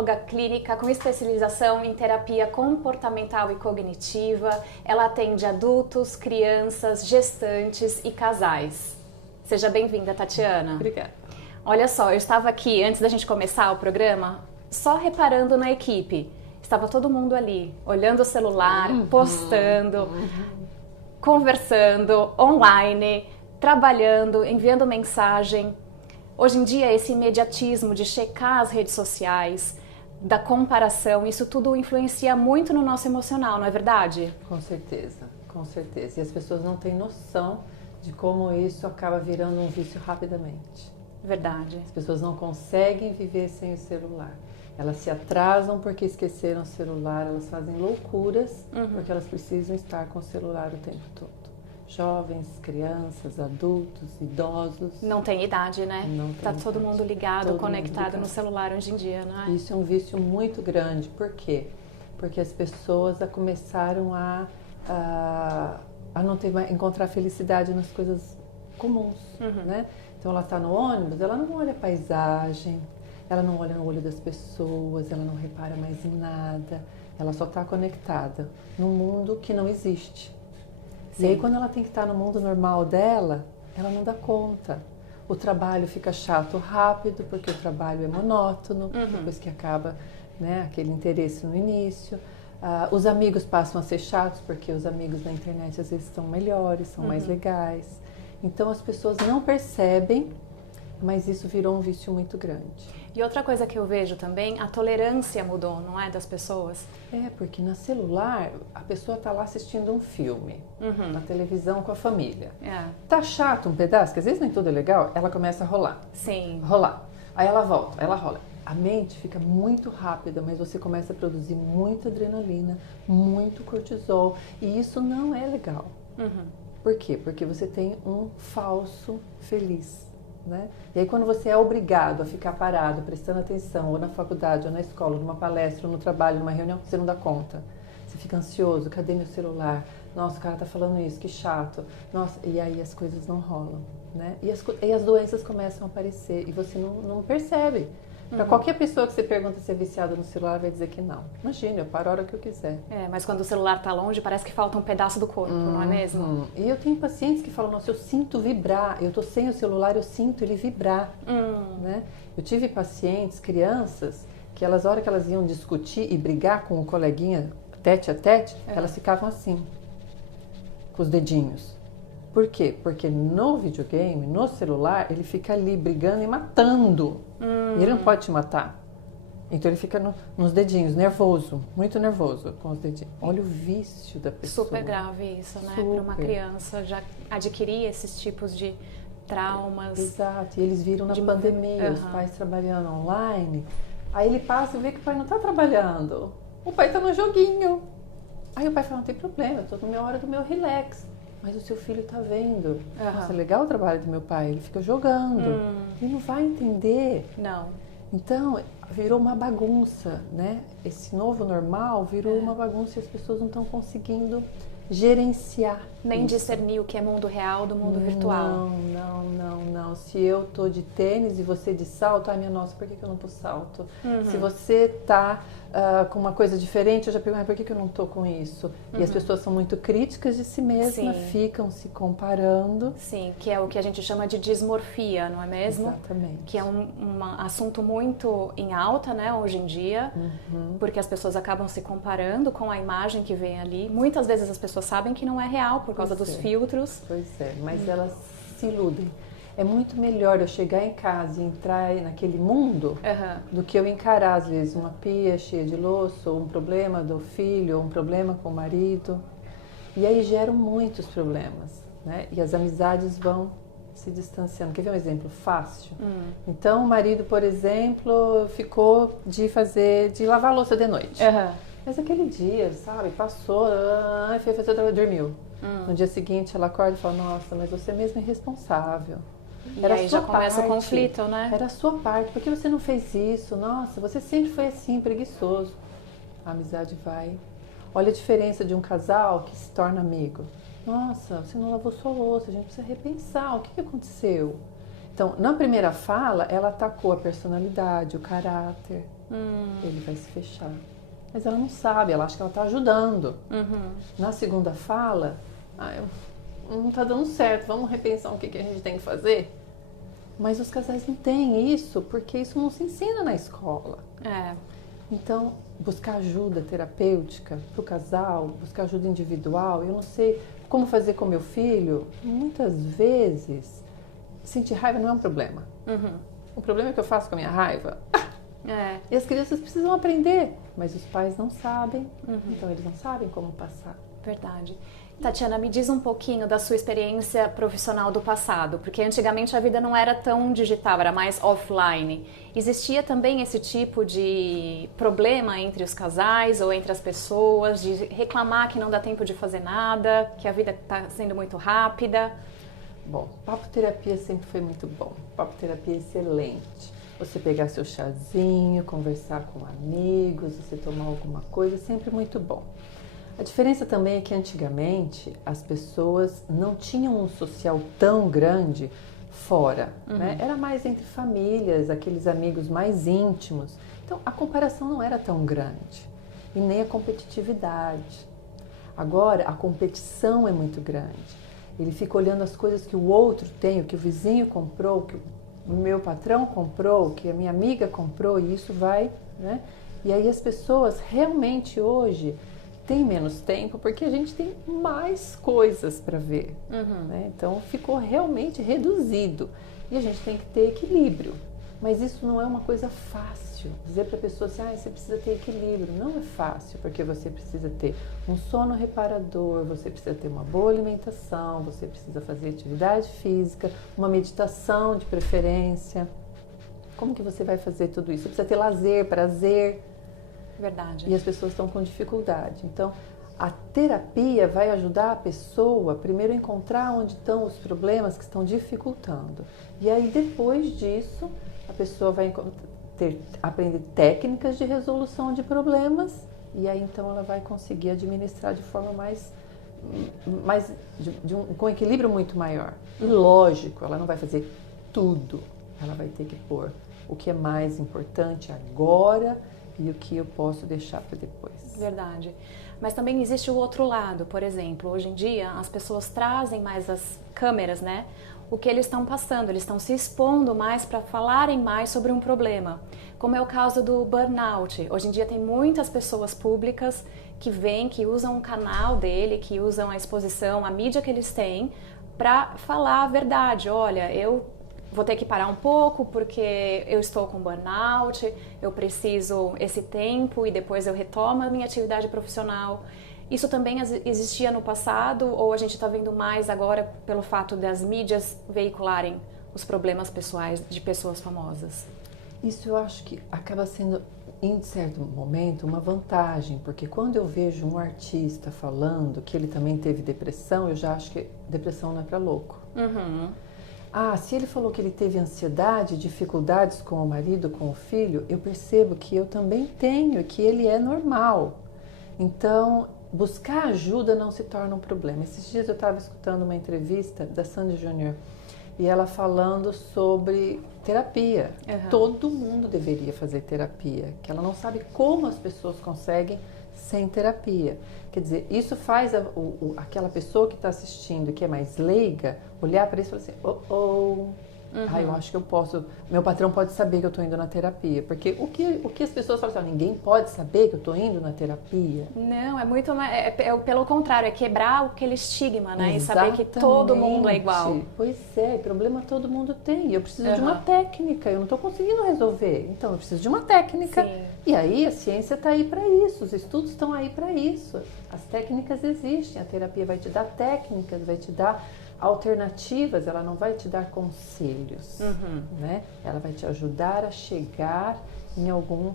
psicóloga clínica com especialização em terapia comportamental e cognitiva. Ela atende adultos, crianças, gestantes e casais. Seja bem-vinda, Tatiana. Obrigada. Olha só, eu estava aqui, antes da gente começar o programa, só reparando na equipe. Estava todo mundo ali, olhando o celular, postando, conversando, online, trabalhando, enviando mensagem. Hoje em dia, esse imediatismo de checar as redes sociais, da comparação, isso tudo influencia muito no nosso emocional, não é verdade? Com certeza, com certeza. E as pessoas não têm noção de como isso acaba virando um vício rapidamente. Verdade. As pessoas não conseguem viver sem o celular. Elas se atrasam porque esqueceram o celular, elas fazem loucuras porque elas precisam estar com o celular o tempo todo. Jovens, crianças, adultos, idosos. Não tem idade, né? Não tem Tá todo idade. mundo ligado, Todo conectado mundo ligado. no celular hoje em dia, não é? Isso é um vício muito grande. Por quê? Porque as pessoas começaram a não encontrar felicidade nas coisas comuns, né? Então ela está no ônibus, ela não olha a paisagem, ela não olha no olho das pessoas, ela não repara mais em nada, ela só está conectada num mundo que não existe. Sim. E aí quando ela tem que estar no mundo normal dela, ela não dá conta. O trabalho fica chato rápido, porque o trabalho é monótono, depois que acaba, né, aquele interesse no início. Os amigos passam a ser chatos, porque os amigos na internet às vezes são melhores, são mais legais. Então as pessoas não percebem, mas isso virou um vício muito grande. E outra coisa que eu vejo também, a tolerância mudou, não é, das pessoas? É, porque no celular a pessoa está lá assistindo um filme, na televisão com a família. É. Tá chato um pedaço, que às vezes nem tudo é legal, ela começa a rolar. Sim. Rolar. Aí ela volta, ela rola. A mente fica muito rápida, mas você começa a produzir muita adrenalina, muito cortisol, e isso não é legal. Por quê? Porque você tem um falso feliz, né? E aí quando você é obrigado a ficar parado, prestando atenção, ou na faculdade, ou na escola, numa palestra, ou no trabalho, numa reunião, você não dá conta. Você fica ansioso, cadê meu celular? Nossa, o cara tá falando isso, que chato. Nossa, e aí as coisas não rolam, né? E as doenças começam a aparecer, e você não percebe. Para qualquer pessoa que você pergunta se é viciada no celular, vai dizer que não. Imagina, eu paro a hora que eu quiser. É, mas quando o celular tá longe, parece que falta um pedaço do corpo, não é mesmo? E eu tenho pacientes que falam, nossa, eu sinto vibrar. Eu tô sem o celular, eu sinto ele vibrar. Né? Eu tive pacientes, crianças, que a hora que elas iam discutir e brigar com o coleguinha, tete a tete, elas ficavam assim, com os dedinhos. Por quê? Porque no videogame, no celular, ele fica ali brigando e matando. E ele não pode te matar. Então ele fica nos dedinhos, nervoso, muito nervoso com os dedinhos. Olha o vício da pessoa. Super grave isso, né? Super. Para uma criança já adquirir esses tipos de traumas. Exato, e eles viram na pandemia, os pais trabalhando online. Aí ele passa e vê que o pai não está trabalhando. O pai está no joguinho. Aí o pai fala, não tem problema, eu estou na minha hora do meu relax. Mas o seu filho está vendo. Nossa, é legal o trabalho do meu pai, ele fica jogando. Ele não vai entender. Não. Então, virou uma bagunça, né? Esse novo normal virou uma bagunça e as pessoas não estão conseguindo gerenciar. Nem isso. discernir o que é mundo real do mundo virtual. Não. Se eu tô de tênis e você de salto, ai minha nossa, por que eu não tô salto? Se você tá com uma coisa diferente, eu já pergunto, por que eu não tô com isso? E as pessoas são muito críticas de si mesmas, ficam se comparando. Sim, que é o que a gente chama de dismorfia, não é mesmo? Exatamente. Que é um assunto muito em alta, né, hoje em dia, porque as pessoas acabam se comparando com a imagem que vem ali. Muitas vezes as pessoas sabem que não é real por causa dos filtros. Pois é, mas elas se iludem. É muito melhor eu chegar em casa e entrar naquele mundo do que eu encarar, às vezes, uma pia cheia de louça, ou um problema do filho, ou um problema com o marido. E aí geram muitos problemas, né? E as amizades vão se distanciando. Quer ver um exemplo fácil? Então, o marido, por exemplo, ficou de lavar a louça de noite. Mas aquele dia, sabe, passou, foi fazer outra, dormiu. No dia seguinte, ela acorda e fala, nossa, mas você mesmo é responsável. E aí já começa o conflito, né? Era a sua parte. Por que você não fez isso? Nossa, você sempre foi assim, preguiçoso. A amizade vai. Olha a diferença de um casal que se torna amigo. Nossa, você não lavou sua louça, a gente precisa repensar. O que aconteceu? Então, na primeira fala, ela atacou a personalidade, o caráter, ele vai se fechar. Mas ela não sabe, ela acha que ela está ajudando. Na segunda fala, não está dando certo, vamos repensar o que a gente tem que fazer? Mas os casais não têm isso, porque isso não se ensina na escola. Então, buscar ajuda terapêutica para o casal, buscar ajuda individual, eu não sei como fazer com meu filho, muitas vezes, sentir raiva não é um problema. O problema é que eu faço com a minha raiva. E as crianças precisam aprender, mas os pais não sabem, então eles não sabem como passar. Verdade. Tatiana, me diz um pouquinho da sua experiência profissional do passado, porque antigamente a vida não era tão digital, era mais offline. Existia também esse tipo de problema entre os casais ou entre as pessoas, de reclamar que não dá tempo de fazer nada, que a vida está sendo muito rápida? Bom, papo terapia sempre foi muito bom. Papo terapia é excelente. Você pegar seu chazinho, conversar com amigos, você tomar alguma coisa, é sempre muito bom. A diferença também é que antigamente as pessoas não tinham um social tão grande fora, né? Era mais entre famílias, aqueles amigos mais íntimos. Então a comparação não era tão grande e nem a competitividade. Agora a competição é muito grande. Ele fica olhando as coisas que o outro tem, o que o vizinho comprou, que o meu patrão comprou, o que a minha amiga comprou, e isso vai, né? E aí as pessoas realmente hoje tem menos tempo porque a gente tem mais coisas para ver, né? Então ficou realmente reduzido e a gente tem que ter equilíbrio, mas isso não é uma coisa fácil. Dizer para a pessoa assim, você precisa ter equilíbrio, não é fácil, porque você precisa ter um sono reparador, você precisa ter uma boa alimentação, você precisa fazer atividade física, uma meditação de preferência. Como que você vai fazer tudo isso? Você precisa ter lazer, prazer. Verdade. E as pessoas estão com dificuldade. Então, a terapia vai ajudar a pessoa, primeiro, a encontrar onde estão os problemas que estão dificultando. E aí, depois disso, a pessoa vai aprender técnicas de resolução de problemas. E aí, então, ela vai conseguir administrar de forma com equilíbrio muito maior. E, lógico, ela não vai fazer tudo. Ela vai ter que pôr o que é mais importante agora e o que eu posso deixar para depois. Verdade. Mas também existe o outro lado, por exemplo, hoje em dia as pessoas trazem mais as câmeras, né? O que eles estão passando, eles estão se expondo mais para falarem mais sobre um problema, como é o caso do burnout. Hoje em dia tem muitas pessoas públicas que vêm, que usam o canal dele, que usam a exposição, a mídia que eles têm, para falar a verdade. Olha, eu vou ter que parar um pouco porque eu estou com burnout, eu preciso esse tempo e depois eu retomo a minha atividade profissional. Isso também existia no passado ou a gente está vendo mais agora pelo fato das mídias veicularem os problemas pessoais de pessoas famosas? Isso eu acho que acaba sendo, em certo momento, uma vantagem, porque quando eu vejo um artista falando que ele também teve depressão, eu já acho que depressão não é para louco. Se ele falou que ele teve ansiedade, dificuldades com o marido, com o filho, eu percebo que eu também tenho, que ele é normal. Então, buscar ajuda não se torna um problema. Esses dias eu estava escutando uma entrevista da Sandy Júnior e ela falando sobre terapia. Todo mundo deveria fazer terapia, que ela não sabe como as pessoas conseguem sem terapia. Quer dizer, isso faz aquela pessoa que está assistindo, que é mais leiga, olhar para isso e falar assim, eu acho que eu posso, meu patrão pode saber que eu estou indo na terapia. Porque o que as pessoas falam assim, ninguém pode saber que eu estou indo na terapia? Não, é muito mais, pelo contrário, é quebrar aquele estigma, né? Exatamente. E saber que todo mundo é igual. Pois é, problema todo mundo tem. Eu preciso de uma técnica, eu não estou conseguindo resolver. Então eu preciso de uma técnica. Sim. E aí a ciência está aí para isso, os estudos estão aí para isso. As técnicas existem, a terapia vai te dar técnicas, vai te dar alternativas, ela não vai te dar conselhos, né? Ela vai te ajudar a chegar em algum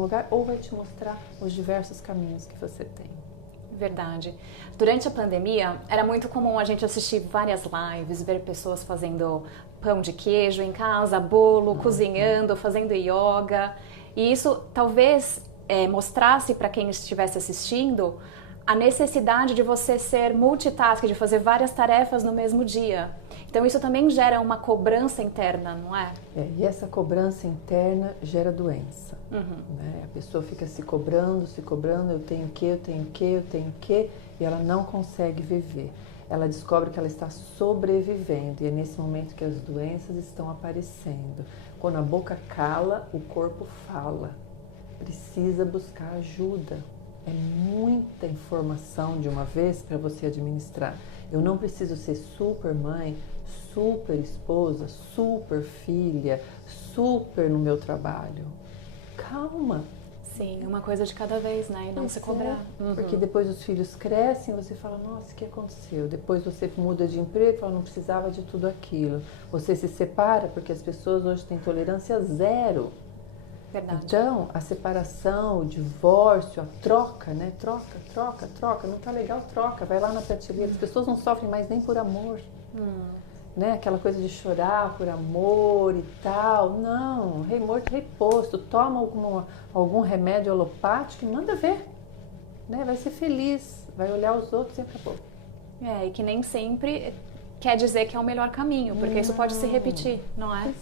lugar ou vai te mostrar os diversos caminhos que você tem. Verdade. Durante a pandemia, era muito comum a gente assistir várias lives, ver pessoas fazendo pão de queijo em casa, bolo, cozinhando, fazendo yoga. E isso talvez mostrasse para quem estivesse assistindo a necessidade de você ser multitask, de fazer várias tarefas no mesmo dia. Então isso também gera uma cobrança interna, não é? E essa cobrança interna gera doença. Né? A pessoa fica se cobrando, eu tenho que, e ela não consegue viver. Ela descobre que ela está sobrevivendo, e é nesse momento que as doenças estão aparecendo. Quando a boca cala, o corpo fala. Precisa buscar ajuda. É muita informação de uma vez para você administrar. Eu não preciso ser super mãe, super esposa, super filha, super no meu trabalho. Calma. Sim, uma coisa de cada vez, né? E não se cobrar. Porque depois os filhos crescem, você fala, nossa, o que aconteceu? Depois você muda de emprego, fala, não precisava de tudo aquilo. Você se separa, porque as pessoas hoje têm tolerância zero. Verdade. Então, a separação, o divórcio, a troca, né? Troca. Não tá legal, troca. Vai lá na prateleira. As pessoas não sofrem mais nem por amor. Né? Aquela coisa de chorar por amor e tal. Não, rei morto, rei posto. Toma algum remédio alopático e manda ver. Né? Vai ser feliz, vai olhar os outros e acabou. E que nem sempre quer dizer que é o melhor caminho, porque isso pode se repetir, não é?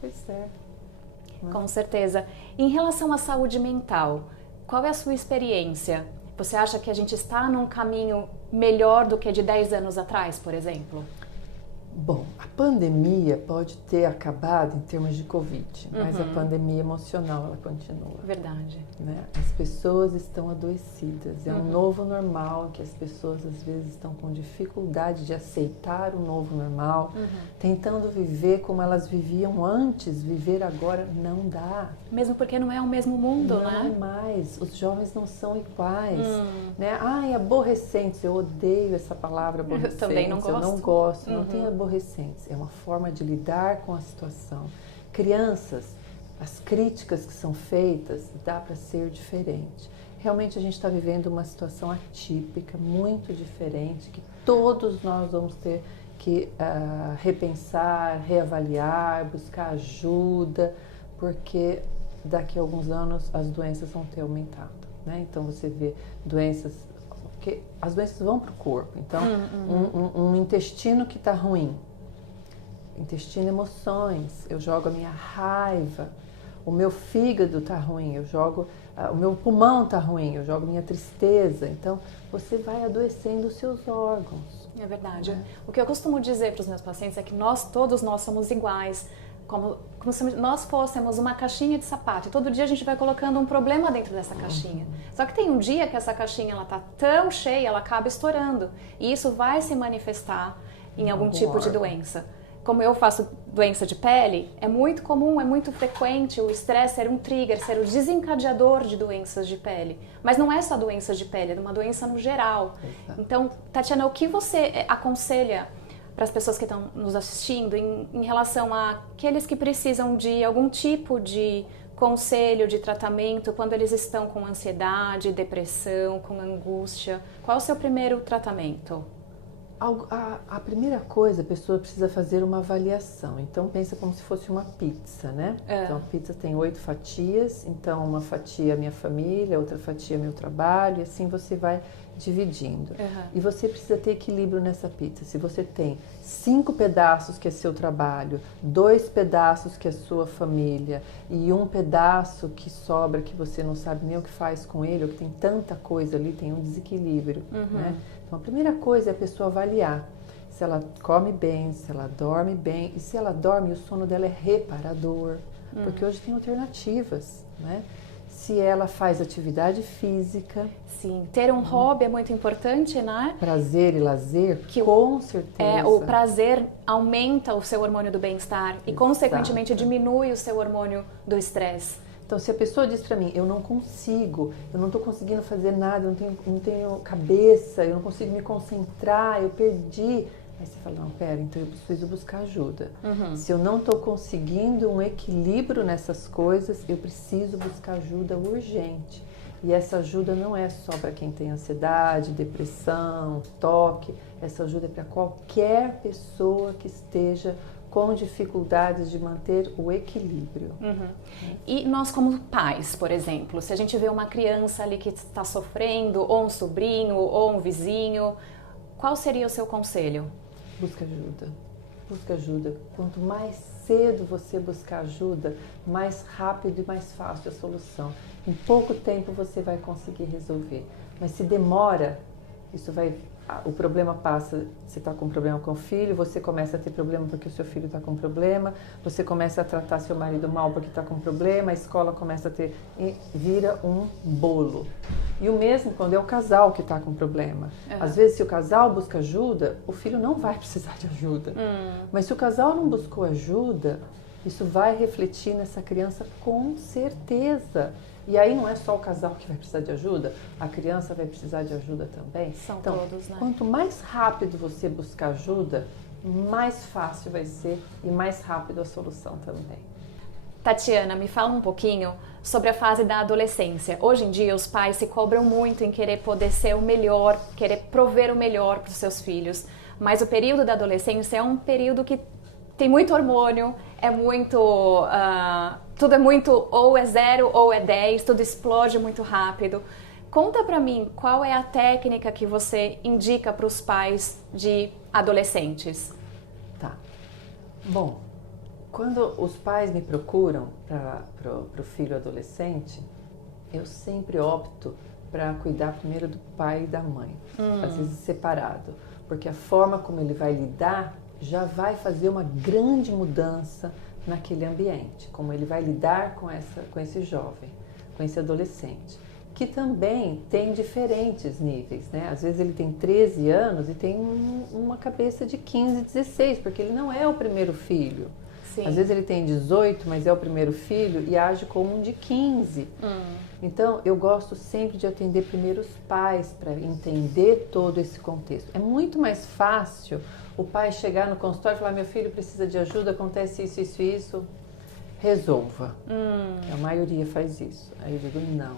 Pois é. Com certeza. Em relação à saúde mental, qual é a sua experiência? Você acha que a gente está num caminho melhor do que de 10 anos atrás, por exemplo? Bom, a pandemia pode ter acabado em termos de Covid, mas a pandemia emocional, ela continua. Verdade. Né? As pessoas estão adoecidas, é um novo normal que as pessoas às vezes estão com dificuldade de aceitar o novo normal, tentando viver como elas viviam antes, viver agora não dá. Mesmo porque não é o mesmo mundo, não né? Não é mais, os jovens não são iguais. Né? Ai, aborrecentes, eu odeio essa palavra aborrecentes, eu também não gosto. Eu não gosto, não tem aborrecentes, é uma forma de lidar com a situação. Crianças, as críticas que são feitas, dá para ser diferente. Realmente a gente está vivendo uma situação atípica, muito diferente, que todos nós vamos ter que repensar, reavaliar, buscar ajuda, porque daqui a alguns anos as doenças vão ter aumentado. Né? Então você vê doenças, porque as doenças vão para o corpo. Então um intestino que está ruim, intestino emoções, eu jogo a minha raiva, o meu fígado está ruim, eu jogo, o meu pulmão está ruim, eu jogo minha tristeza. Então você vai adoecendo os seus órgãos. É verdade. O que eu costumo dizer para os meus pacientes é que todos nós somos iguais, como se nós fôssemos uma caixinha de sapato, e todo dia a gente vai colocando um problema dentro dessa caixinha. Só que tem um dia que essa caixinha ela tá tão cheia, ela acaba estourando, e isso vai se manifestar em algum tipo de doença. Como eu faço doença de pele, é muito comum, é muito frequente o estresse ser um trigger, ser o desencadeador de doenças de pele. Mas não é só doenças de pele, é uma doença no geral. Exato. Então, Tatiana, o que você aconselha para as pessoas que estão nos assistindo em relação àqueles que precisam de algum tipo de conselho, de tratamento, quando eles estão com ansiedade, depressão, com angústia? Qual é o seu primeiro tratamento? A primeira coisa, a pessoa precisa fazer uma avaliação. Então, pensa como se fosse uma pizza, né? Então, a pizza tem 8 fatias. Então, uma fatia é minha família, outra fatia é meu trabalho. E assim você vai dividindo. E você precisa ter equilíbrio nessa pizza. Se você tem 5 pedaços que é seu trabalho, 2 pedaços que é sua família e um pedaço que sobra que você não sabe nem o que faz com ele, ou que tem tanta coisa ali, tem um desequilíbrio, né? Então, a primeira coisa é a pessoa avaliar se ela come bem, se ela dorme bem, e se ela dorme, o sono dela é reparador, porque hoje tem alternativas, né? Se ela faz atividade física. Sim, ter um hobby é muito importante, né? Prazer e lazer, com certeza. O prazer aumenta o seu hormônio do bem-estar e, consequentemente, diminui o seu hormônio do estresse. Então, se a pessoa diz pra mim, eu não tô conseguindo fazer nada, eu não tenho cabeça, eu não consigo me concentrar, eu perdi. Aí você fala, não, pera, então eu preciso buscar ajuda. Se eu não tô conseguindo um equilíbrio nessas coisas, eu preciso buscar ajuda urgente. E essa ajuda não é só para quem tem ansiedade, depressão, toque. Essa ajuda é para qualquer pessoa que esteja com dificuldades de manter o equilíbrio. E nós como pais, por exemplo, se a gente vê uma criança ali que está sofrendo, ou um sobrinho, ou um vizinho, qual seria o seu conselho? Busca ajuda. busca ajuda. Quanto mais cedo você buscar ajuda, mais rápido e mais fácil a solução. Em pouco tempo você vai conseguir resolver. Mas se demora, o problema passa, você está com problema com o filho, você começa a ter problema porque o seu filho está com problema, você começa a tratar seu marido mal porque está com problema, a escola começa a ter, e vira um bolo. E o mesmo quando é o casal que está com problema. Às vezes, se o casal busca ajuda, o filho não vai precisar de ajuda. Mas se o casal não buscou ajuda, isso vai refletir nessa criança com certeza. E aí não é só o casal que vai precisar de ajuda, a criança vai precisar de ajuda também. São então, todos, né? Quanto mais rápido você buscar ajuda, mais fácil vai ser e mais rápido a solução também. Tatiana, me fala um pouquinho sobre a fase da adolescência. Hoje em dia os pais se cobram muito em querer poder ser o melhor, querer prover o melhor para os seus filhos. Mas o período da adolescência é um período que tem muito hormônio, é muito... tudo é muito ou é 0 ou é 10, tudo explode muito rápido. Conta pra mim qual é a técnica que você indica para os pais de adolescentes. Tá. Bom, quando os pais me procuram para o filho adolescente, eu sempre opto para cuidar primeiro do pai e da mãe, às vezes separado, porque a forma como ele vai lidar já vai fazer uma grande mudança naquele ambiente, como ele vai lidar com esse jovem, com esse adolescente, que também tem diferentes níveis, né? Às vezes ele tem 13 anos e tem uma cabeça de 15, 16, porque ele não é o primeiro filho. Sim. Às vezes ele tem 18, mas é o primeiro filho e age como um de 15. Então, eu gosto sempre de atender primeiro os pais para entender todo esse contexto. É muito mais fácil o pai chegar no consultório e falar: meu filho precisa de ajuda, acontece isso, isso e isso, resolva. A maioria faz isso. Aí eu digo: não.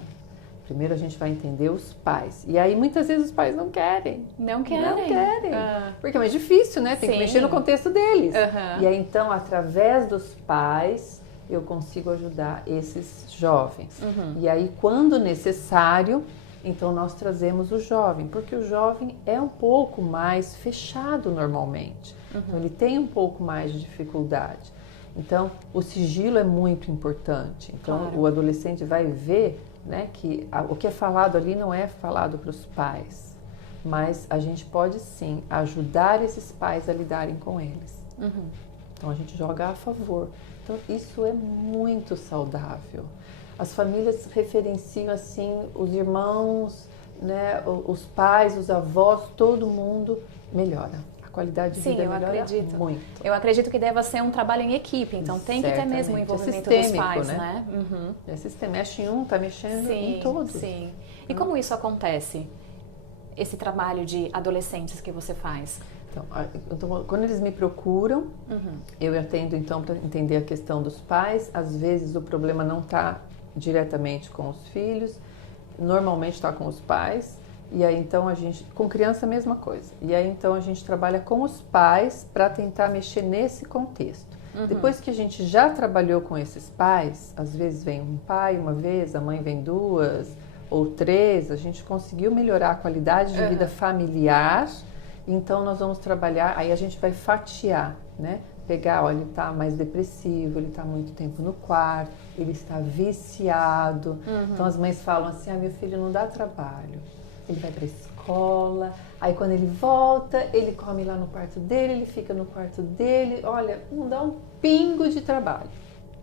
Primeiro a gente vai entender os pais. E aí muitas vezes os pais não querem. Não querem. Não querem. Porque é mais difícil, né? Tem que mexer no contexto deles. E aí então, através dos pais, eu consigo ajudar esses jovens. E aí, quando necessário, então nós trazemos o jovem. Porque o jovem é um pouco mais fechado normalmente. Então ele tem um pouco mais de dificuldade. Então, o sigilo é muito importante. Então, o adolescente vai ver, né, que o que é falado ali não é falado para os pais, mas a gente pode sim ajudar esses pais a lidarem com eles. Então a gente joga a favor. Então isso é muito saudável. As famílias referenciam assim os irmãos, né, os pais, os avós, todo mundo melhora. A qualidade de vida melhora muito. Eu acredito que deva ser um trabalho em equipe, então tem que ter mesmo o envolvimento dos pais, né? É sistema, mexe em um, tá mexendo em todos. Sim. E como isso acontece? Esse trabalho de adolescentes que você faz? Então, quando eles me procuram, eu atendo então para entender a questão dos pais. Às vezes o problema não está diretamente com os filhos, normalmente está com os pais. E aí então a gente, com criança a mesma coisa. E aí então a gente trabalha com os pais para tentar mexer nesse contexto. Depois que a gente já trabalhou com esses pais, às vezes vem um pai uma vez, a mãe vem 2 ou 3, a gente conseguiu melhorar a qualidade de vida familiar. Então nós vamos trabalhar, aí a gente vai fatiar, né? Pegar, olha, ele está mais depressivo, ele está muito tempo no quarto, ele está viciado. Então as mães falam assim: meu filho não dá trabalho. Ele vai para a escola, aí quando ele volta, ele come lá no quarto dele, ele fica no quarto dele, olha, não dá um pingo de trabalho.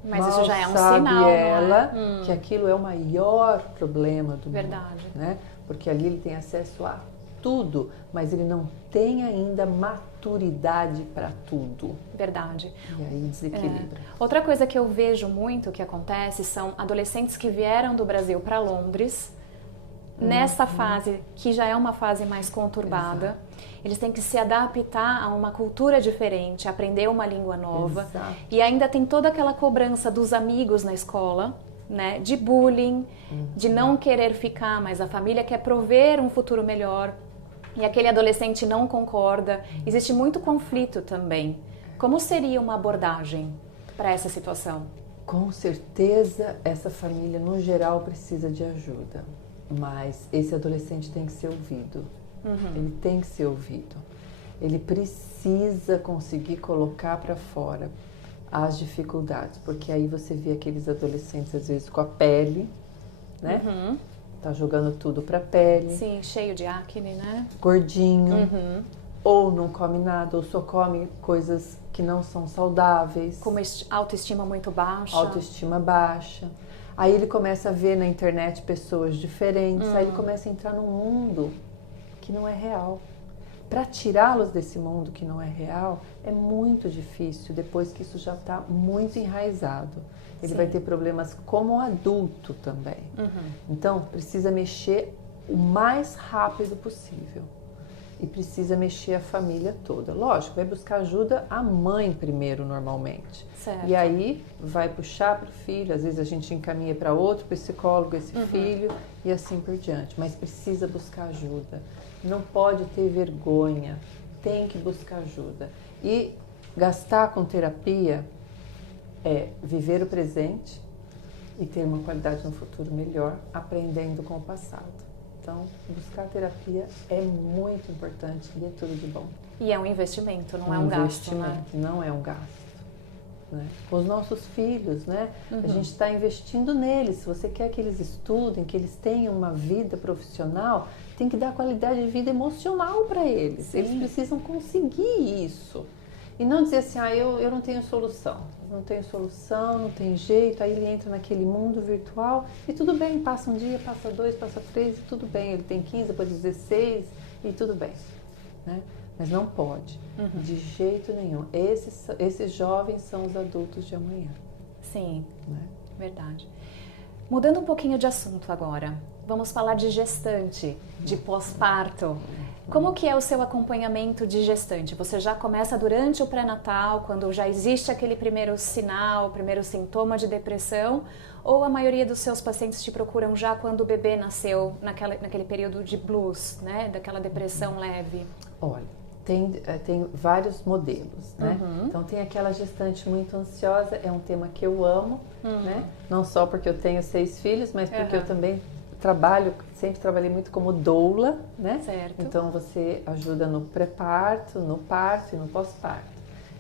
Mas mal isso já é um sabe sinal, ela não é? Que aquilo é o maior problema do Verdade. mundo, né? Porque ali ele tem acesso a tudo, mas ele não tem ainda maturidade para tudo. Verdade. E aí desequilibra. Outra coisa que eu vejo muito que acontece são adolescentes que vieram do Brasil para Londres, nessa fase, que já é uma fase mais conturbada. Exato. Eles têm que se adaptar a uma cultura diferente, aprender uma língua nova. Exato. E ainda tem toda aquela cobrança dos amigos na escola, né? De bullying, de não querer ficar, mas a família quer prover um futuro melhor. E aquele adolescente não concorda. Existe muito conflito também. Como seria uma abordagem para essa situação? Com certeza, essa família, no geral, precisa de ajuda. Mas esse adolescente tem que ser ouvido. Ele tem que ser ouvido. ele precisa conseguir colocar para fora as dificuldades, porque aí você vê aqueles adolescentes às vezes com a pele, né? Tá jogando tudo pra pele. Sim, cheio de acne, né? Gordinho. Ou não come nada, ou só come coisas que não são saudáveis. Com uma autoestima muito baixa. Autoestima baixa. Aí ele começa a ver na internet pessoas diferentes, aí ele começa a entrar num mundo que não é real. Para tirá-los desse mundo que não é real, é muito difícil, depois que isso já está muito enraizado. Ele vai ter problemas como adulto também. Então, precisa mexer o mais rápido possível. E precisa mexer a família toda. Lógico, vai buscar ajuda a mãe primeiro, normalmente. Certo. E aí vai puxar para o filho, às vezes a gente encaminha para outro psicólogo esse filho e assim por diante. Mas precisa buscar ajuda. Não pode ter vergonha, tem que buscar ajuda. E gastar com terapia é viver o presente e ter uma qualidade no futuro melhor, aprendendo com o passado. Então, buscar terapia é muito importante, dê tudo de bom. E é um investimento, não é um gasto, né? Não é um gasto. Né? Com os nossos filhos, né? A gente está investindo neles. Se você quer que eles estudem, que eles tenham uma vida profissional, tem que dar qualidade de vida emocional para eles. Sim. Eles precisam conseguir isso. E não dizer assim, eu não tenho solução. Não tenho solução, não tem jeito. Aí ele entra naquele mundo virtual e tudo bem, passa um dia, passa 2, passa 3 e tudo bem. Ele tem 15, depois 16 e tudo bem. Né? Mas não pode, de jeito nenhum. Esses jovens são os adultos de amanhã. Sim, né? Verdade. Mudando um pouquinho de assunto agora, vamos falar de gestante, de pós-parto. Como que é o seu acompanhamento de gestante? Você já começa durante o pré-natal, quando já existe aquele primeiro sinal, primeiro sintoma de depressão, ou a maioria dos seus pacientes te procuram já quando o bebê nasceu, naquele período de blues, né? Daquela depressão leve? Olha, tem vários modelos, né? Então tem aquela gestante muito ansiosa, é um tema que eu amo, né? Não só porque eu tenho 6 filhos, mas porque eu também sempre trabalhei muito como doula, né? Certo. Então você ajuda no pré-parto, no parto e no pós-parto.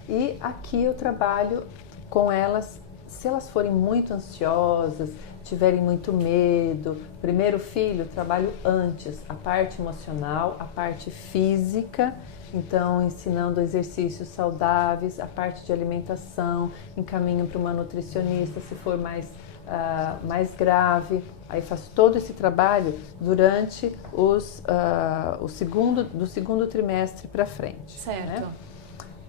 E aqui eu trabalho com elas, se elas forem muito ansiosas, tiverem muito medo. Primeiro filho, eu trabalho antes a parte emocional, a parte física, então ensinando exercícios saudáveis, a parte de alimentação, encaminho para uma nutricionista se for mais grave. Aí faço todo esse trabalho durante do segundo trimestre para frente. Certo. Né?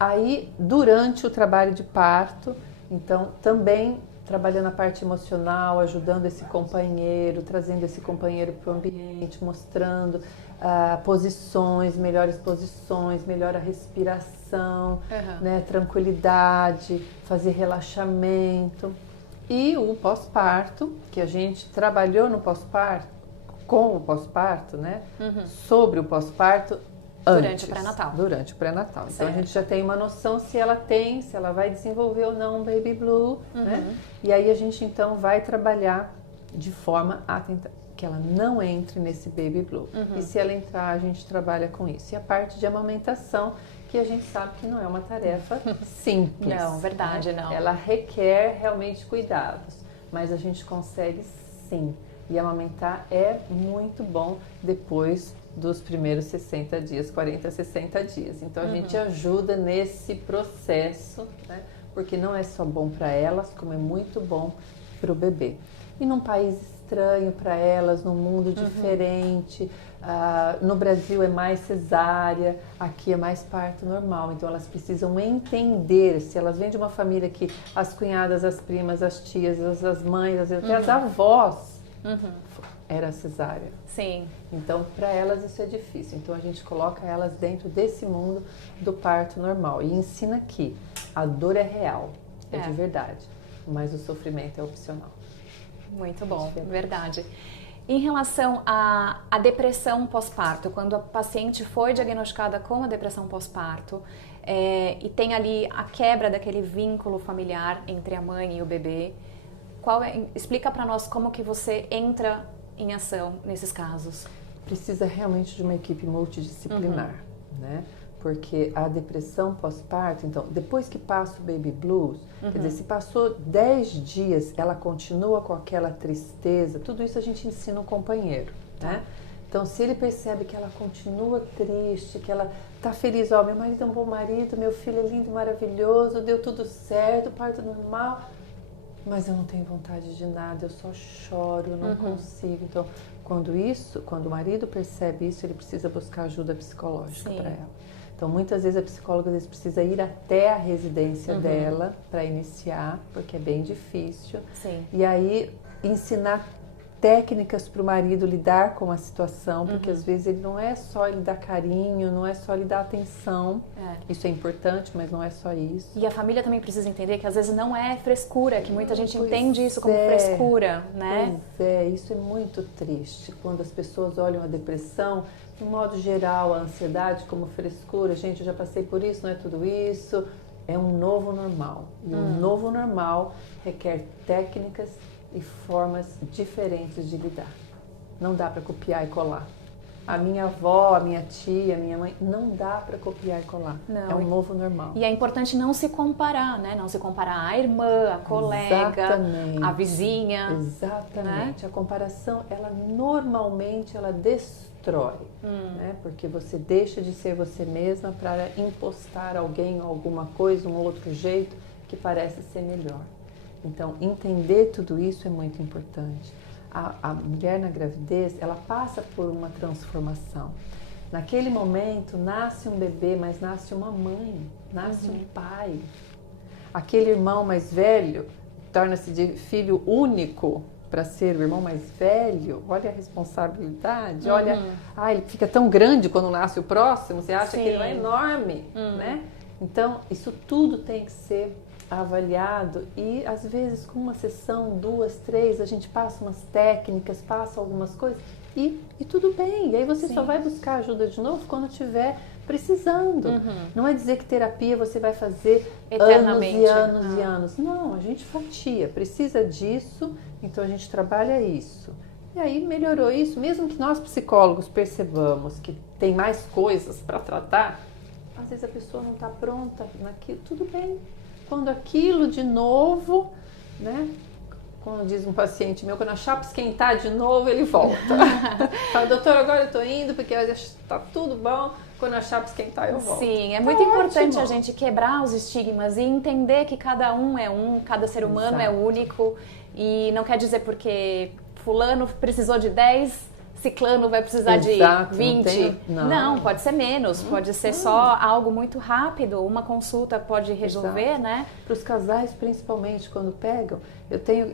Aí, durante o trabalho de parto, então também trabalhando a parte emocional, ajudando esse companheiro, trazendo esse companheiro para o ambiente, mostrando melhor a respiração, né, tranquilidade, fazer relaxamento. E o pós-parto, que a gente trabalhou no pós-parto, com o pós-parto, né? Sobre o pós-parto durante o pré-natal. Durante o pré-natal. Então a gente já tem uma noção se ela vai desenvolver ou não um baby blue, né? E aí a gente então vai trabalhar de forma a tentar que ela não entre nesse baby blue. E se ela entrar, a gente trabalha com isso. E a parte de amamentação, que a gente sabe que não é uma tarefa simples. Não, verdade, né? não. Ela requer realmente cuidados, mas a gente consegue sim. E amamentar é muito bom depois dos primeiros 60 dias, 40, 60 dias. Então a gente ajuda nesse processo, né? Porque não é só bom para elas, como é muito bom para o bebê. E num país estranho para elas, num mundo diferente. No Brasil é mais cesárea, aqui é mais parto normal. Então elas precisam entender, se elas vêm de uma família que as cunhadas, as primas, as tias, as mães, às vezes até as avós era cesárea. Sim. Então para elas isso é difícil. Então a gente coloca elas dentro desse mundo do parto normal e ensina que a dor é real, é de verdade, mas o sofrimento é opcional. Muito bom, verdade. Em relação à depressão pós-parto, quando a paciente foi diagnosticada com a depressão pós-parto e tem ali a quebra daquele vínculo familiar entre a mãe e o bebê, explica para nós como que você entra em ação nesses casos. Precisa realmente de uma equipe multidisciplinar, né? porque a depressão pós-parto, então, depois que passa o baby blues, quer dizer, se passou 10 dias, ela continua com aquela tristeza, tudo isso a gente ensina o companheiro, né? Então, se ele percebe que ela continua triste, que ela tá feliz, ó, meu marido é um bom marido, meu filho é lindo, maravilhoso, deu tudo certo, parto normal, mas eu não tenho vontade de nada, eu só choro, eu não consigo. Então, quando o marido percebe isso, ele precisa buscar ajuda psicológica para ela. Então, muitas vezes a psicóloga precisa ir até a residência dela para iniciar, porque é bem difícil. Sim. E aí ensinar técnicas para o marido lidar com a situação, porque às vezes ele não é só ele dar carinho, não é só ele dar atenção, isso é importante, mas não é só isso. E a família também precisa entender que às vezes não é frescura, que muita gente entende isso como frescura, né? Pois é, isso é muito triste, quando as pessoas olham a depressão, de modo geral, a ansiedade como frescura, gente, eu já passei por isso, não é tudo isso, é um novo normal. E um novo normal requer técnicas e formas diferentes de lidar. Não dá para copiar e colar. A minha avó, a minha tia, a minha mãe, não dá para copiar e colar. Não. É um novo normal. E é importante não se comparar, né? Não se comparar à irmã, à colega, à vizinha. Exatamente. Né? A comparação, ela normalmente ela destrói, né? Porque você deixa de ser você mesma para impostar alguém ou alguma coisa, um outro jeito que parece ser melhor. Então, entender tudo isso é muito importante. A mulher na gravidez, ela passa por uma transformação. Naquele momento, nasce um bebê, mas nasce uma mãe, nasce um pai. Aquele irmão mais velho torna-se de filho único para ser o irmão mais velho. Olha a responsabilidade, olha... ele fica tão grande quando nasce o próximo, você acha que ele é enorme, né? Então, isso tudo tem que ser avaliado e às vezes com uma sessão, 2, 3, a gente passa umas técnicas, passa algumas coisas e tudo bem, e aí você só vai buscar ajuda de novo quando estiver precisando. Não é dizer que terapia você vai fazer eternamente, anos e anos. Não, a gente fatia, precisa disso, então a gente trabalha isso. E aí melhorou isso, mesmo que nós psicólogos percebamos que tem mais coisas para tratar, às vezes a pessoa não está pronta naquilo, tudo bem. Quando aquilo de novo, né? Como diz um paciente meu, quando a chapa esquentar de novo, ele volta. Fala, doutor, agora eu tô indo porque está tudo bom. Quando a chapa esquentar, eu volto. Sim, é muito importante a gente quebrar os estigmas e entender que cada um é cada ser humano é único. E não quer dizer porque fulano precisou de 10... Ciclano vai precisar de 20. Não, pode ser menos, pode ser só algo muito rápido, uma consulta pode resolver, né? Para os casais, principalmente, quando pegam,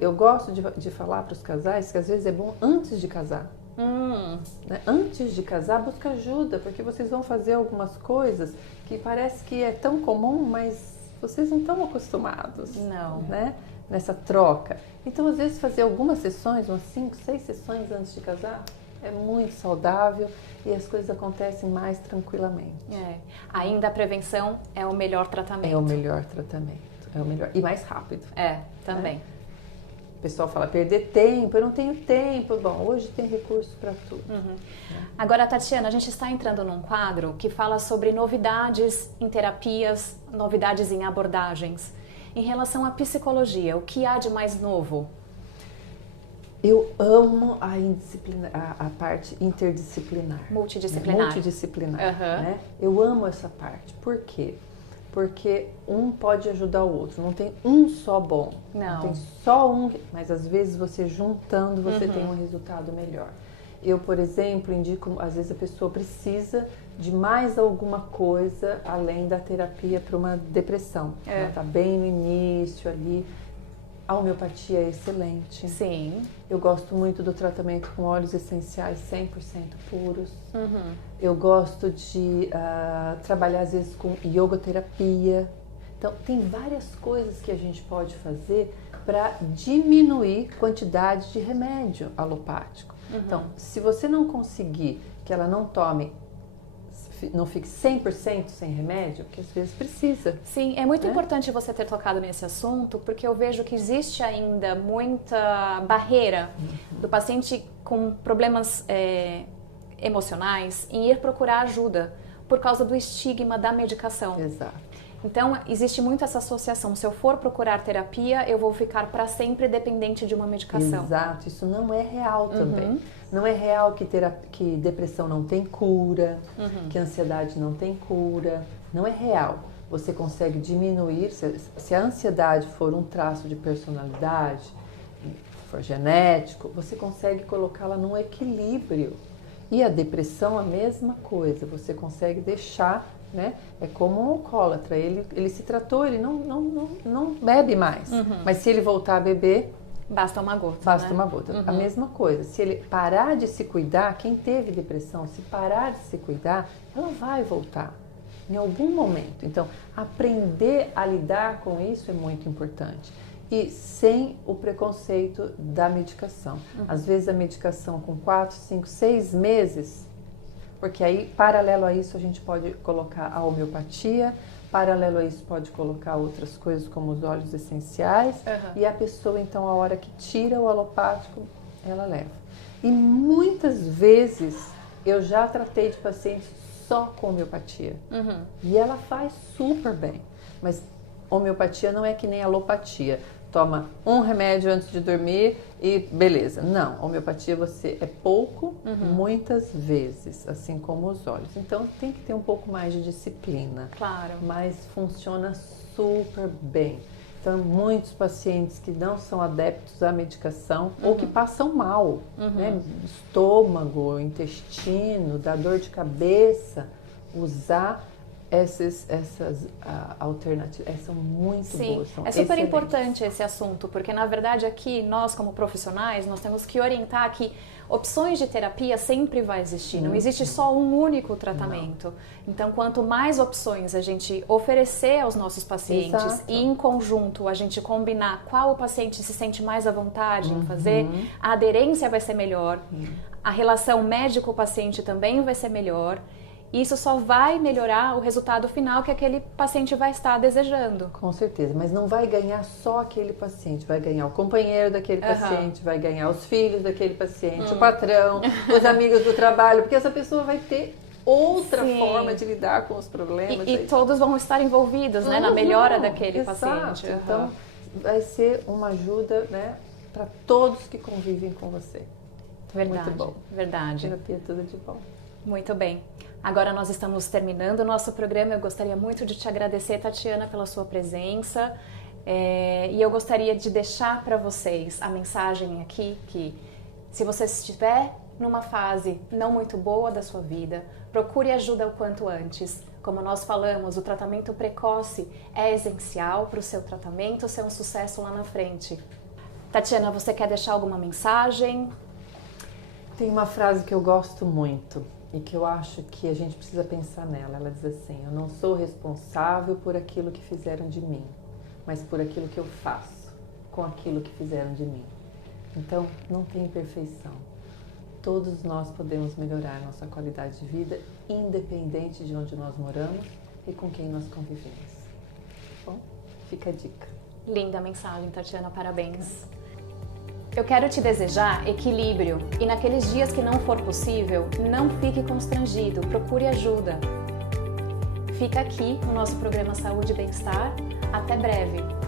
eu gosto de falar para os casais que às vezes é bom antes de casar. Né? Antes de casar, busca ajuda, porque vocês vão fazer algumas coisas que parece que é tão comum, mas vocês não estão acostumados. Não. Né? Nessa troca. Então, às vezes, fazer algumas sessões, umas 5, 6 sessões antes de casar, é muito saudável e as coisas acontecem mais tranquilamente. Ainda a prevenção é o melhor tratamento. É o melhor tratamento. É o melhor. E mais rápido. Também. Né? O pessoal fala, perder tempo, eu não tenho tempo. Bom, hoje tem recurso para tudo. Agora, Tatiana, a gente está entrando num quadro que fala sobre novidades em terapias, novidades em abordagens. Em relação à psicologia, o que há de mais novo? Eu amo a parte interdisciplinar. Multidisciplinar. Multidisciplinar, né? Eu amo essa parte. Por quê? Porque um pode ajudar o outro. Não tem um só bom. Não tem só um, mas às vezes você juntando, você tem um resultado melhor. Eu, por exemplo, indico, às vezes a pessoa precisa de mais alguma coisa além da terapia para uma depressão. Ela está bem no início ali. A homeopatia é excelente. Sim. Eu gosto muito do tratamento com óleos essenciais 100% puros. Eu gosto de trabalhar às vezes com iogoterapia. Então, tem várias coisas que a gente pode fazer para diminuir a quantidade de remédio alopático. Então, se você não conseguir que ela não tome, não fique 100% sem remédio, porque às vezes precisa. Sim, é muito importante você ter tocado nesse assunto, porque eu vejo que existe ainda muita barreira do paciente com problemas emocionais em ir procurar ajuda. por causa do estigma da medicação. Exato. Então, existe muito essa associação. Se eu for procurar terapia, eu vou ficar para sempre dependente de uma medicação. Exato. Isso não é real também. Não é real que depressão não tem cura, que ansiedade não tem cura. Não é real. Você consegue diminuir, se a ansiedade for um traço de personalidade, for genético, você consegue colocá-la num equilíbrio. E a depressão, a mesma coisa. Você consegue deixar... Né? É como um alcoólatra, ele se tratou, ele não bebe mais, mas se ele voltar a beber, basta uma gota. Basta né? uma gota. A mesma coisa, se ele parar de se cuidar, quem teve depressão, se parar de se cuidar, ela vai voltar em algum momento. Então, aprender a lidar com isso é muito importante. E sem o preconceito da medicação. Às vezes a medicação com 4, 5, 6 meses... Porque aí, paralelo a isso, a gente pode colocar a homeopatia, paralelo a isso pode colocar outras coisas como os óleos essenciais, e a pessoa, então, a hora que tira o alopático, ela leva. E muitas vezes eu já tratei de pacientes só com homeopatia, e ela faz super bem, mas homeopatia não é que nem alopatia. Toma um remédio antes de dormir e beleza. Não, homeopatia você é pouco, muitas vezes, assim como os óleos. Então tem que ter um pouco mais de disciplina. Claro. Mas funciona super bem. Então muitos pacientes que não são adeptos à medicação ou que passam mal, né? Estômago, intestino, dá dor de cabeça, usar essas alternativas são muito boas. São é super excelentes. Importante esse assunto, porque na verdade aqui nós como profissionais, nós temos que orientar que opções de terapia sempre vai existir, não existe só um único tratamento. Então quanto mais opções a gente oferecer aos nossos pacientes e em conjunto a gente combinar qual o paciente se sente mais à vontade em fazer, a aderência vai ser melhor, a relação médico-paciente também vai ser melhor. Isso só vai melhorar o resultado final que aquele paciente vai estar desejando. Com certeza, mas não vai ganhar só aquele paciente, vai ganhar o companheiro daquele paciente, vai ganhar os filhos daquele paciente, o patrão, os amigos do trabalho, porque essa pessoa vai ter outra forma de lidar com os problemas. E todos vão estar envolvidos, né, na melhora daquele paciente. Então, vai ser uma ajuda, né, para todos que convivem com você. Verdade, muito bom. Verdade. Terapia é tudo de bom. Muito bem. Agora nós estamos terminando o nosso programa. Eu gostaria muito de te agradecer, Tatiana, pela sua presença. E eu gostaria de deixar para vocês a mensagem aqui que se você estiver numa fase não muito boa da sua vida, procure ajuda o quanto antes. Como nós falamos, o tratamento precoce é essencial para o seu tratamento ser um sucesso lá na frente. Tatiana, você quer deixar alguma mensagem? Tem uma frase que eu gosto muito e que eu acho que a gente precisa pensar nela. Ela diz assim: eu não sou responsável por aquilo que fizeram de mim, mas por aquilo que eu faço com aquilo que fizeram de mim. Então, não tem perfeição. Todos nós podemos melhorar a nossa qualidade de vida, independente de onde nós moramos e com quem nós convivemos. Bom, fica a dica. Linda mensagem, Tatiana, parabéns. Eu quero te desejar equilíbrio e naqueles dias que não for possível, não fique constrangido, procure ajuda. Fica aqui no nosso programa Saúde e Bem-Estar. Até breve!